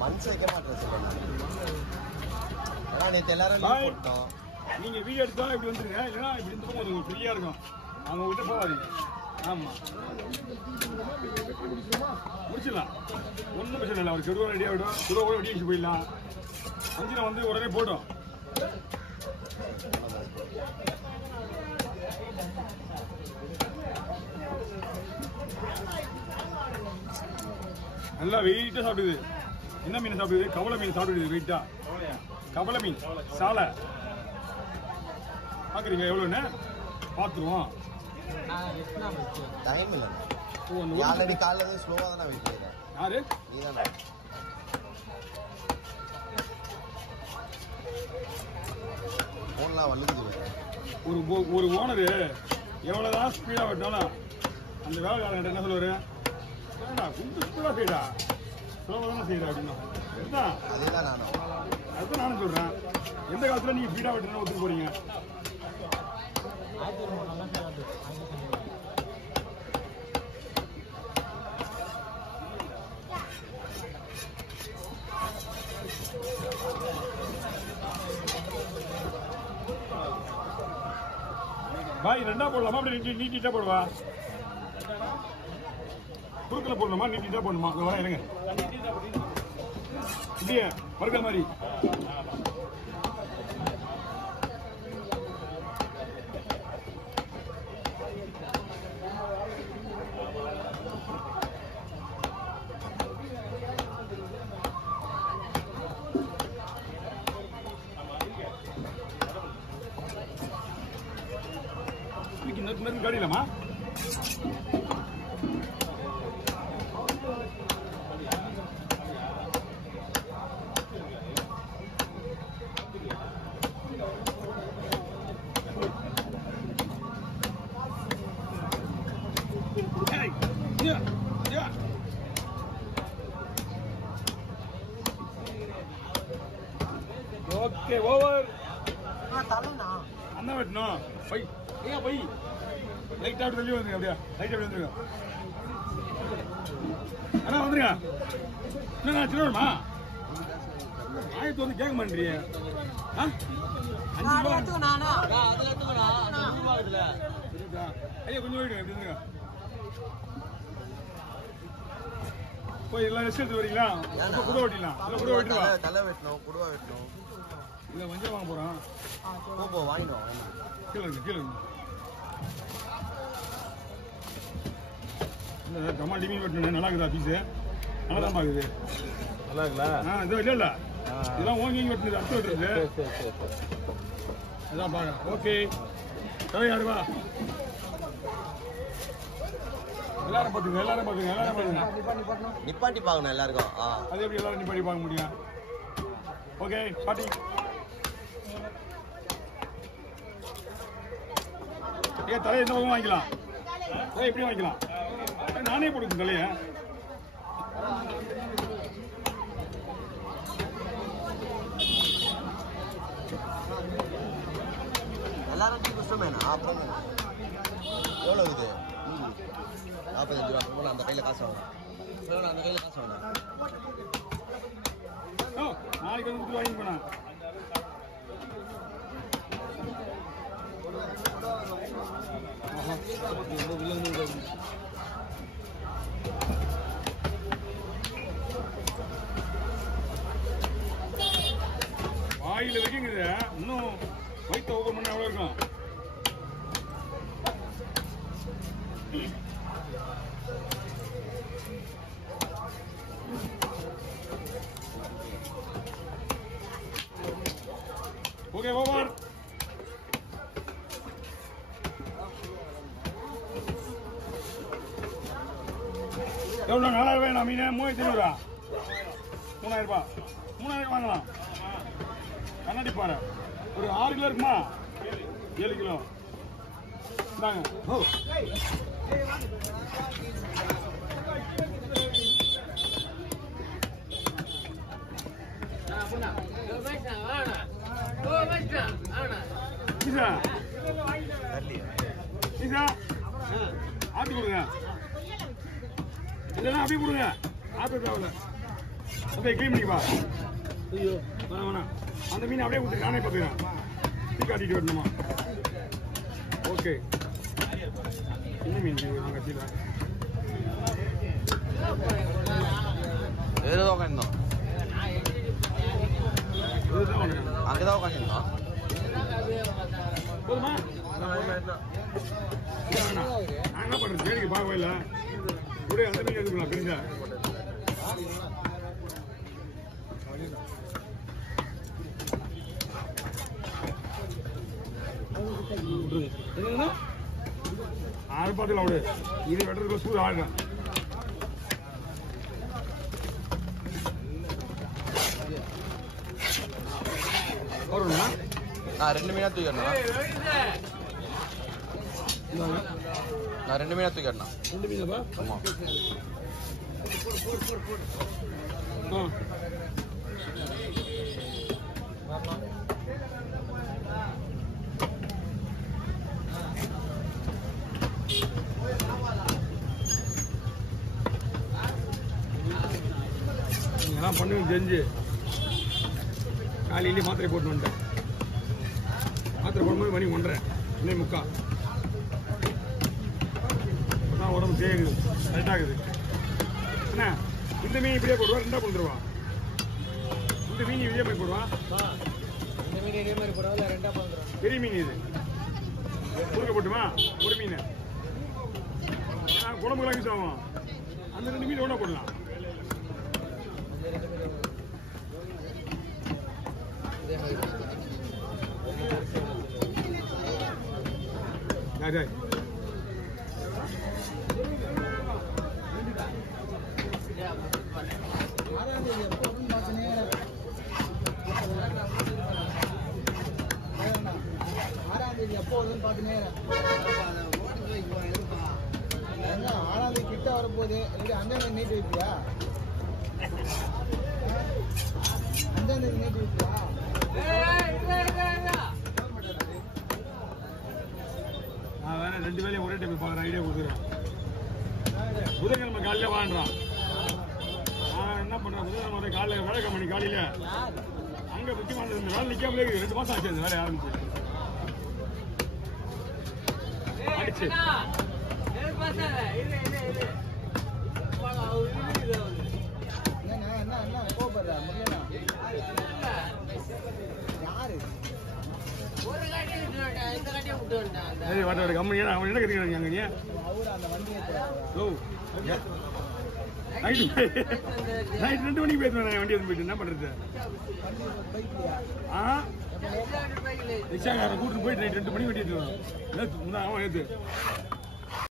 மனசு வைக்க மாட்டேன் சார். நேற்று எல்லாரும் போட்டோம். நீங்க வீடியோ எடுத்தாலும் இப்படி வந்துருங்க, இல்லைன்னா இப்படி இருந்துக்கும் அது ஃப்ரீயா இருக்கும். அவங்க கிட்ட போகாதீங்க. ஆமா முடிச்சிடலாம், ஒன்றும் பிரச்சனை இல்லை. அவர் கெடுவா ரெடியாக விடும், கெடுவா கூட வெடி வச்சு போயிடலாம். அஞ்சில் வந்து உடனே போட்டோம். நல்லா வெயிட்டா சாப்பிடுது. என்ன மீன் சாப்பிடுது? கவலை மீன் சாப்பிடுது வெயிட்டா. கவலை மீன் சாலை பாக்குறீங்க எவ்வளவுன்னு பாத்துருவோம். டைம் இல்லை. ஆல்ரெடி காலைல ஸ்லோவா தானே வெயிட் பண்ணிடுறேன். யாரு? நீ தானே. போன்லாம் வள்ளுக்குது. ஒரு ஓனரு எவ்வளவுதான் ஸ்பீடா வெட்டினாலும் அந்த வேலைக்காரன் என்ன சொல்லுவாரு? கொஞ்சம் ஸ்பீடா செய்யடா, ஸ்லோவா தானே செய்யறா அப்படின்னா. அதுதான் நானும் சொல்றேன். எந்த காலத்துல நீங்க ஸ்பீடா வெட்டினா ஒத்துக்கு போறீங்க? பாய் ரெண்டா போடலாமா? அப்படி நீட்டா போடுவா. குறுக்கில் போடணுமா நீட்டா போடணுமா? வர இருங்க. இப்படியே மறுக்கிற மாதிரி. காடியிலமா ஓகே ஓவர். அண்ணா வெட்டணும். பை ஏன் பை லைட் ஆஃப் வெளியே வந்துருங்க. அப்படியா லைட் ஆஃப் வந்துருங்க. அண்ணா வந்துருங்க. என்ன சின்னமா ஆயிரத்து வந்து கேட்க மாட்டேறிய? ஐயா கொஞ்சம் போயிடுங்க. எப்படி இருந்துங்க போய் எல்லாம் ரெஸ்ட் எடுத்து வரீங்களா? குடுவா வெட்டிடலாம். குடுவா வெட்டுவா. தலை வெட்டணும், குடுவா வெட்டணும். இல்ல மஞ்சள் வாங்க போறோம். போ வாங்கிடும். கீழே கம்மா டிமி வெட்டணும். நல்லா இருக்குதா பீஸு? நல்லா தான் பாக்குது. நல்லா இருக்குல்ல? இதோ இல்ல இதெல்லாம் ஓங்கி வெட்டுறது அர்த்தம் வெட்டுறது. அதான் பாக்க. ஓகே யாருவா எல்லாரும் பாத்துங்க. நிப்பாட்டி பாக்கணும் எல்லாருக்கும். அது எப்படி எல்லாரும் நிப்பாட்டி பார்க்க முடியும்? ஓகே பாட்டி தலையை எந்த பக்கம் வாங்கிக்கலாம்? எப்படி வாங்கிக்கலாம்? நானே போடுங்க தலைய. எல்லாரும் கஷ்டமேனா? அப்புறம் எவ்வளோ இது? 45 ரூபா. போல அந்த கையில் காசு வாங்க. அந்த கையில் காசு வாங்க. நாளைக்கு வந்து வாங்கி போனா வாயில வைக்குங்க. இன்னும் வயிற்று ஓபன் பண்ண எவ்வளவு இருக்கும்? Okay over. எவ்வளோ? 4000 ரூபாய். நான் மீன் 3500. 3000 ரூபாய். 3000 வாங்கலாம். கண்ணாடி பாரு. ஒரு 6 கிலோ இருக்குமா? 7 கிலோ இந்தாங்க. ஆப்பி கொடுங்க. இல்லைன்னா அப்படி கொடுங்க. ஆப்பி தேவையில்ல. ஓகே க்ளீன் பண்ணிப்பா. ஐயோ வேணாம் அந்த மீன் அப்படியே கொடுத்து நானே பார்த்துக்கிறேன். டீ காட்டிட்டு வரணுமா? ஓகே என்ன மீன் நாங்கள் கட்டிடுறேன். ఏదో ఒక ఎన్నో అంగదా ఒక ఎన్నో போதுமா? நான் என்ன பண்ணுறேன் தேடிக்கு பார்க்கவே இல்லை. கூட அந்த மீன் எடுத்துக்கலாம் தெரிஞ்சா. ஆறு பார்த்துல அவடு இது வெட்டுறதுக்கு சூடு ஆடுறேன். வரும்ண்ணா நான் 2 மீனா தூக்கிடணும். நான் 2 மீனா தூக்கிடணும். 2 மீனப்பா? ஆமாம். இதெல்லாம் பண்ணுங்க தெரிஞ்சு காலையிலேயே மாத்திரை போட்டு வந்துட்டேன். மாத்திரை போடும்போது மணி 1:30 இன்னும் 3:45 அதான் உடம்பு தேங்குது கரெக்டாகுது. என்ன இந்த மீன் இப்படியே போடுவா? 2 கொடுத்துருவா. இந்த மீன் இதே மாதிரி போடுவா? பெரிய மீன் இது குறுக்க போட்டுமா? ஒரு மீன் குழம்புலாம் யூஸ் ஆகும். அந்த 2 மீன் ஒன்றா போடலாம். கிட்ட வரப்போகுது அங்கே நீட்டு வைப்பியா? அந்த நீட்டு வைப்பியா? நான் வேற 2 வேலையும் ஒரே டைம் பார்க்குறேன். ஐடியா கொடுக்குறேன். புதன்கிழமை காலையில் வாங்குறான். நான் என்ன பண்ணுறேன், புதன்கிழமை காலையில் வேலை கம்பெனி காலையில் அங்கே முக்கியமான இந்த வேலை நிற்காமலே 2 மாதம் ஆச்சு அந்த வேலை ஆரம்பிச்சு. அடிச்சு என்ன கோபப்படுற முடியல யாரு கம்பெனி அவன் என்ன கற்றுக்கிறாங்க அங்கே? நைட் 2 மணிக்கு பேசுவேன். வண்டி வந்து போயிட்டு என்ன பண்ணுறது? ரிக்ஷாக்காரன் கூட்டிட்டு போயிட்டு நைட் 2 மணிக்கு வண்டி எடுத்துருவான். அவன் எடுத்து